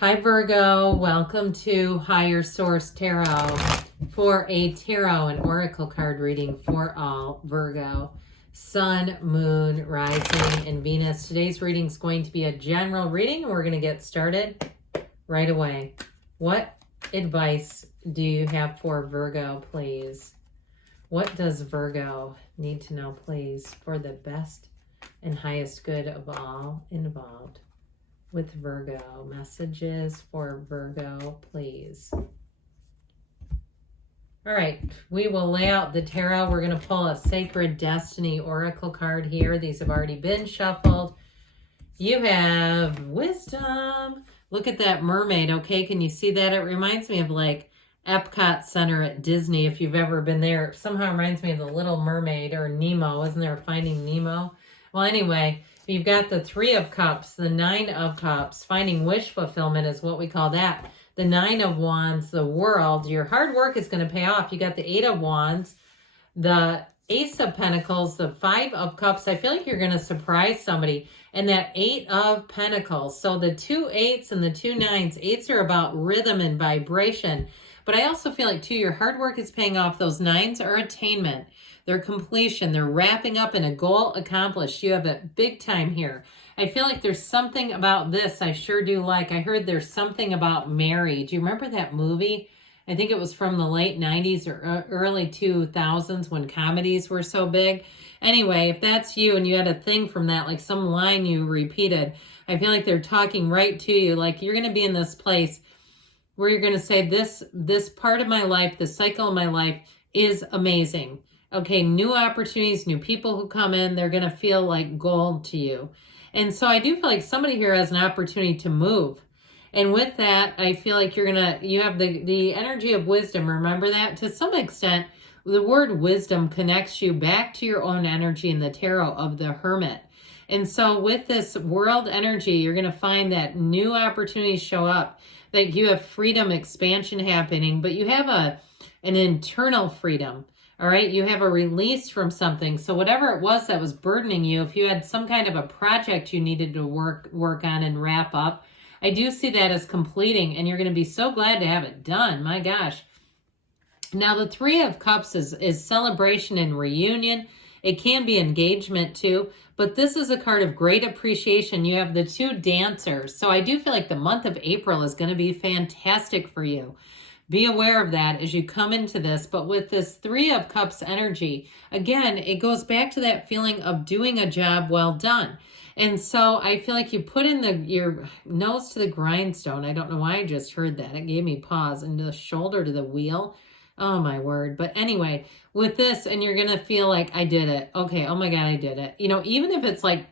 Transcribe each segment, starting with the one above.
Hi Virgo, welcome to Higher Source Tarot for a tarot and oracle card reading for all Virgo, Sun, Moon, Rising, and Venus. Today's reading is going to be a general reading and we're going to get started right away. What advice do you have for Virgo, please? What does Virgo need to know, please, for the best and highest good of all involved? With Virgo, messages for Virgo, please. All right, we will lay out the tarot. We're going to pull a Sacred Destiny Oracle card here. These have already been shuffled. You have Wisdom. Look at that mermaid, okay? Can you see that? It reminds me of like Epcot Center at Disney, if you've ever been there. It somehow reminds me of the Little Mermaid or Nemo. Isn't there Finding Nemo? Well, anyway, you've got the Three of Cups, the Nine of Cups. Finding wish fulfillment is what we call that. The Nine of Wands, the world. Your hard work is going to pay off. You got the Eight of Wands, the Ace of Pentacles, the Five of Cups. I feel like you're going to surprise somebody. And that Eight of Pentacles. So the two eights and the two nines. Eights are about rhythm and vibration. But I also feel like, too, your hard work is paying off. Those nines are attainment. They're completion. They're wrapping up in a goal accomplished. You have it big time here. I feel like there's something about this I sure do like. I heard there's something about Mary. Do you remember that movie? I think it was from the late 90s or early 2000s when comedies were so big. Anyway, if that's you and you had a thing from that, like some line you repeated, I feel like they're talking right to you. Like you're going to be in this place where you're going to say, this part of my life, this cycle of my life is amazing. Okay, new opportunities, new people who come in, they're going to feel like gold to you. And so I do feel like somebody here has an opportunity to move. And with that, I feel like you have the energy of wisdom. Remember that? To some extent, the word wisdom connects you back to your own energy in the tarot of the Hermit. And so with this world energy, you're going to find that new opportunities show up, that you have freedom, expansion happening, but you have an internal freedom. All right, you have a release from something. So whatever it was that was burdening you, if you had some kind of a project you needed to work on and wrap up, I do see that as completing, and you're going to be so glad to have it done. My gosh. Now, the Three of Cups is celebration and reunion. It can be engagement too, but this is a card of great appreciation. You have the two dancers. So I do feel like the month of April is going to be fantastic for you. Be aware of that as you come into this. But with this Three of Cups energy, again, it goes back to that feeling of doing a job well done. And so I feel like you put in your nose to the grindstone. I don't know why I just heard that. It gave me pause, and the shoulder to the wheel. Oh, my word. But anyway, with this, and you're going to feel like, I did it. Okay, oh my God, I did it. You know, even if it's like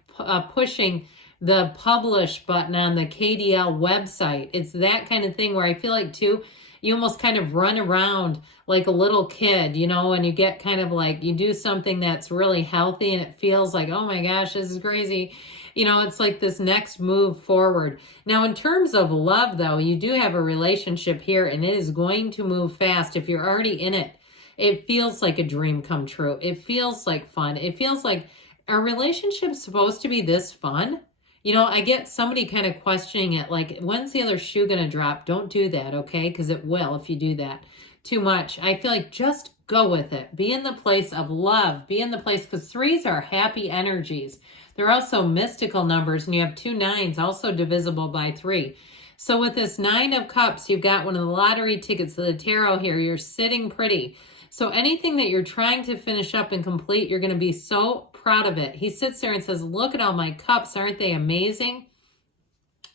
pushing the publish button on the KDL website, it's that kind of thing where I feel like, too, you almost kind of run around like a little kid, you know, and you get kind of like, you do something that's really healthy and it feels like, oh my gosh, this is crazy. You know, it's like this next move forward. Now, in terms of love, though, you do have a relationship here and it is going to move fast. If you're already in it, it feels like a dream come true. It feels like fun. It feels like, are relationships supposed to be this fun? You know, I get somebody kind of questioning it, like, when's the other shoe going to drop? Don't do that, okay? Because it will if you do that too much. I feel like just go with it. Be in the place of love. Be in the place, because threes are happy energies. They're also mystical numbers, and you have two nines, also divisible by 3. So with this Nine of Cups, you've got one of the lottery tickets of the tarot here. You're sitting pretty. So anything that you're trying to finish up and complete, you're going to be so proud of it. He sits there and says, look at all my cups. Aren't they amazing?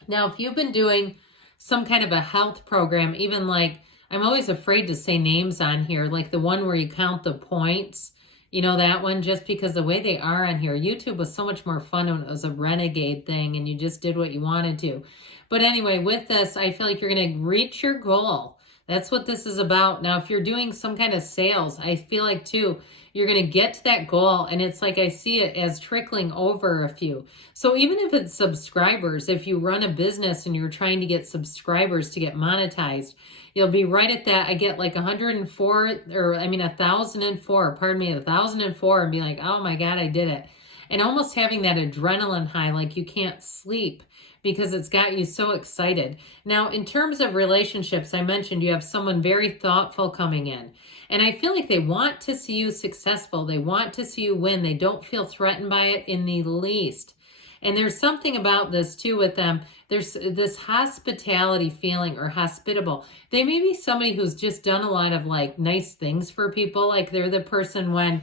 Now, if you've been doing some kind of a health program, even like, I'm always afraid to say names on here, like the one where you count the points, you know, that one, just because the way they are on here. YouTube was so much more fun when it was a renegade thing and you just did what you wanted to. But anyway, with this, I feel like you're going to reach your goal. That's what this is about. Now, if you're doing some kind of sales, I feel like, too, you're going to get to that goal. And it's like I see it as trickling over a few. So even if it's subscribers, if you run a business and you're trying to get subscribers to get monetized, you'll be right at that. I get like 104, or I mean 1,004, pardon me, 1,004, and be like, oh my God, I did it. And almost having that adrenaline high, like you can't sleep because it's got you so excited. Now, in terms of relationships, I mentioned you have someone very thoughtful coming in. And I feel like they want to see you successful. They want to see you win. They don't feel threatened by it in the least. And there's something about this too with them. There's this hospitality feeling, or hospitable. They may be somebody who's just done a lot of like nice things for people. Like they're the person when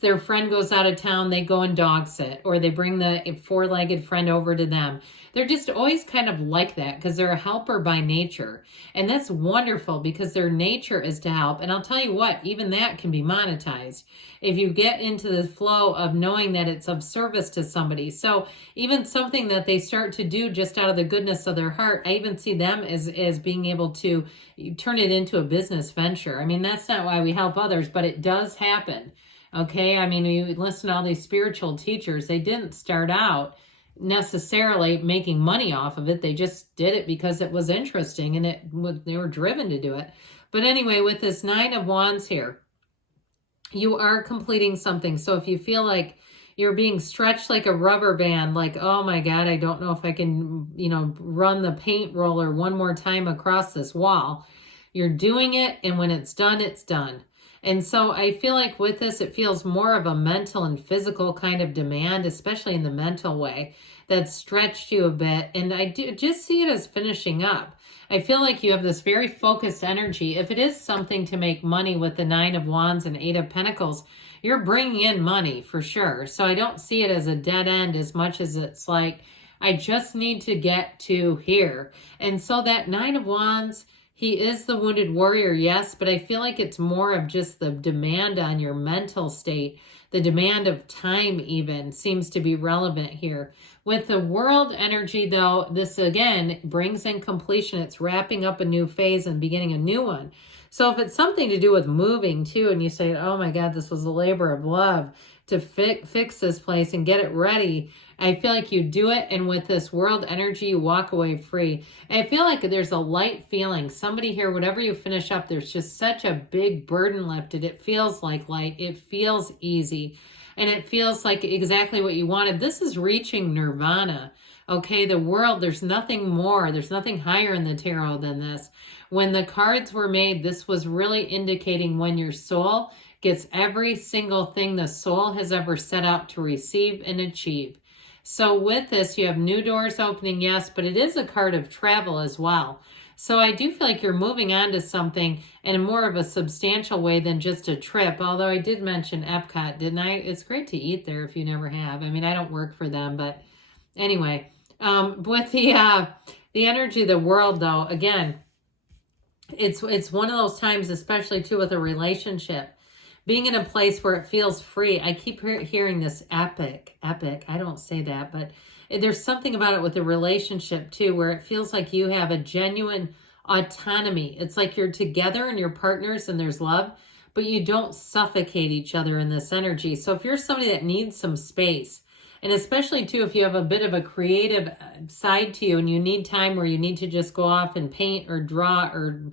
their friend goes out of town, they go and dog sit, or they bring the four-legged friend over to them. They're just always kind of like that because they're a helper by nature. And that's wonderful because their nature is to help. And I'll tell you what, even that can be monetized if you get into the flow of knowing that it's of service to somebody. So even something that they start to do just out of the goodness of their heart, I even see them as being able to turn it into a business venture. I mean, that's not why we help others, but it does happen. Okay, I mean, you listen to all these spiritual teachers, they didn't start out necessarily making money off of it. They just did it because it was interesting and they were driven to do it. But anyway, with this Nine of Wands here, you are completing something. So if you feel like you're being stretched like a rubber band, like, oh my God, I don't know if I can, run the paint roller one more time across this wall. You're doing it, and when it's done, it's done. And so I feel like with this, it feels more of a mental and physical kind of demand, especially in the mental way, that stretched you a bit. And I do just see it as finishing up. I feel like you have this very focused energy. If it is something to make money with the Nine of Wands and Eight of Pentacles, you're bringing in money for sure. So I don't see it as a dead end as much as it's like, I just need to get to here. And so that Nine of Wands, he is the wounded warrior, yes, but I feel like it's more of just the demand on your mental state. The demand of time even seems to be relevant here. With the world energy, though, this again brings in completion. It's wrapping up a new phase and beginning a new one. So if it's something to do with moving too, and you say, oh my God, this was a labor of love to fix this place and get it ready, I feel like you do it, and with this world energy, you walk away free. And I feel like there's a light feeling. Somebody here, whatever you finish up, there's just such a big burden lifted. It feels like light. It feels easy. And it feels like exactly what you wanted. This is reaching nirvana. Okay, the world, there's nothing more. There's nothing higher in the tarot than this. When the cards were made, this was really indicating when your soul gets every single thing the soul has ever set out to receive and achieve. So with this, you have new doors opening, yes, but it is a card of travel as well. So I do feel like you're moving on to something in more of a substantial way than just a trip. Although I did mention Epcot, didn't I? It's great to eat there if you never have. I mean, I don't work for them, but anyway. With the energy of the world, though, again, it's one of those times, especially too with a relationship, being in a place where it feels free. I keep hearing this epic. I don't say that, but there's something about it with a relationship too, where it feels like you have a genuine autonomy. It's like you're together and you're partners and there's love, but you don't suffocate each other in this energy. So if you're somebody that needs some space, and especially too, if you have a bit of a creative side to you and you need time where you need to just go off and paint or draw or,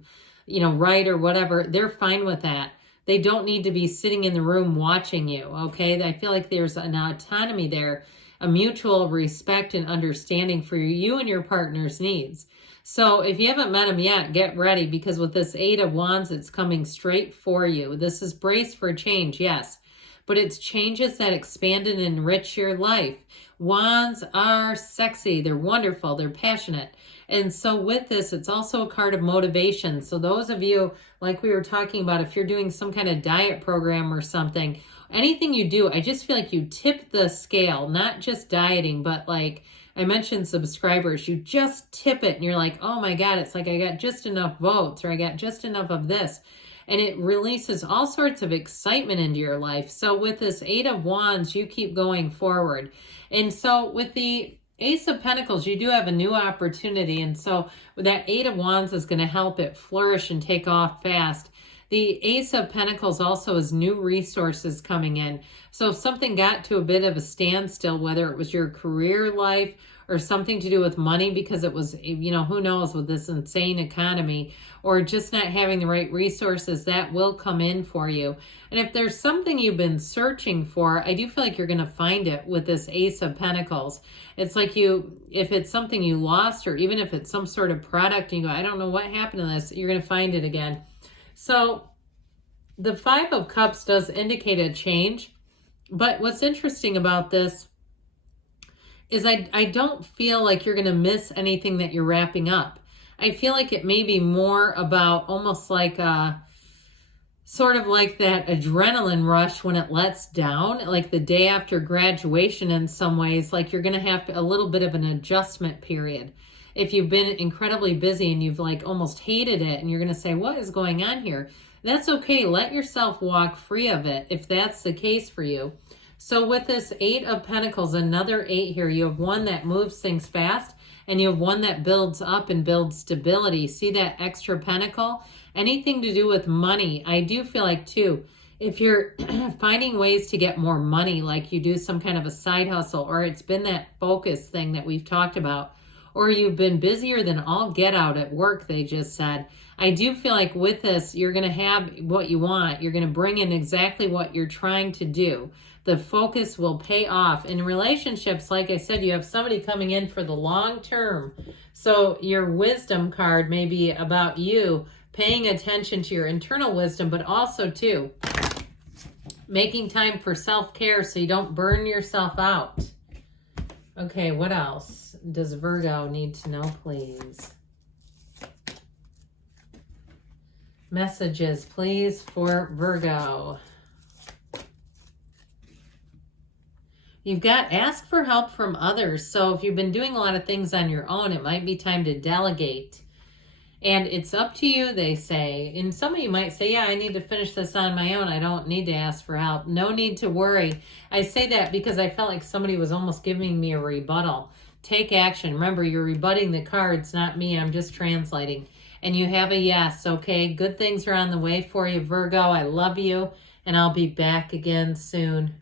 write or whatever, they're fine with that. They don't need to be sitting in the room watching you, okay? I feel like there's an autonomy there, a mutual respect and understanding for you and your partner's needs. So if you haven't met them yet, get ready, because with this Eight of Wands, it's coming straight for you. This is brace for change, yes, but it's changes that expand and enrich your life. Wands are sexy. They're wonderful. They're passionate. And so with this, it's also a card of motivation. So those of you, like we were talking about, if you're doing some kind of diet program or something, anything you do, I just feel like you tip the scale, not just dieting, but like I mentioned subscribers, you just tip it and you're like, oh my God, it's like I got just enough votes or I got just enough of this. And it releases all sorts of excitement into your life. So with this Eight of Wands, you keep going forward. And so with the Ace of Pentacles, you do have a new opportunity. And so that Eight of Wands is going to help it flourish and take off fast. The Ace of Pentacles also has new resources coming in. So if something got to a bit of a standstill, whether it was your career life or something to do with money because it was, you know, who knows, with this insane economy, or just not having the right resources, that will come in for you. And if there's something you've been searching for, I do feel like you're going to find it with this Ace of Pentacles. It's like if it's something you lost, or even if it's some sort of product and you go, I don't know what happened to this, you're going to find it again. So the Five of Cups does indicate a change. But what's interesting about this is I don't feel like you're going to miss anything that you're wrapping up. I feel like it may be more about almost like sort of like that adrenaline rush when it lets down, like the day after graduation in some ways, like you're going to have a little bit of an adjustment period. If you've been incredibly busy and you've like almost hated it and you're going to say, what is going on here? That's okay. Let yourself walk free of it if that's the case for you. So with this Eight of Pentacles, another 8 here, you have one that moves things fast and you have one that builds up and builds stability. See that extra pentacle? Anything to do with money, I do feel like too, if you're finding ways to get more money, like you do some kind of a side hustle, or it's been that focus thing that we've talked about, or you've been busier than all get out at work, they just said. I do feel like with this, you're going to have what you want. You're going to bring in exactly what you're trying to do. The focus will pay off. In relationships, like I said, you have somebody coming in for the long term. So your wisdom card may be about you paying attention to your internal wisdom, but also too, making time for self-care so you don't burn yourself out. Okay, what else does Virgo need to know, please? Messages, please, for Virgo. You've got ask for help from others. So if you've been doing a lot of things on your own, it might be time to delegate. And it's up to you, they say. And some of you might say, yeah, I need to finish this on my own. I don't need to ask for help. No need to worry. I say that because I felt like somebody was almost giving me a rebuttal. Take action. Remember, you're rebutting the cards, not me. I'm just translating. And you have a yes, okay? Good things are on the way for you, Virgo. I love you, and I'll be back again soon.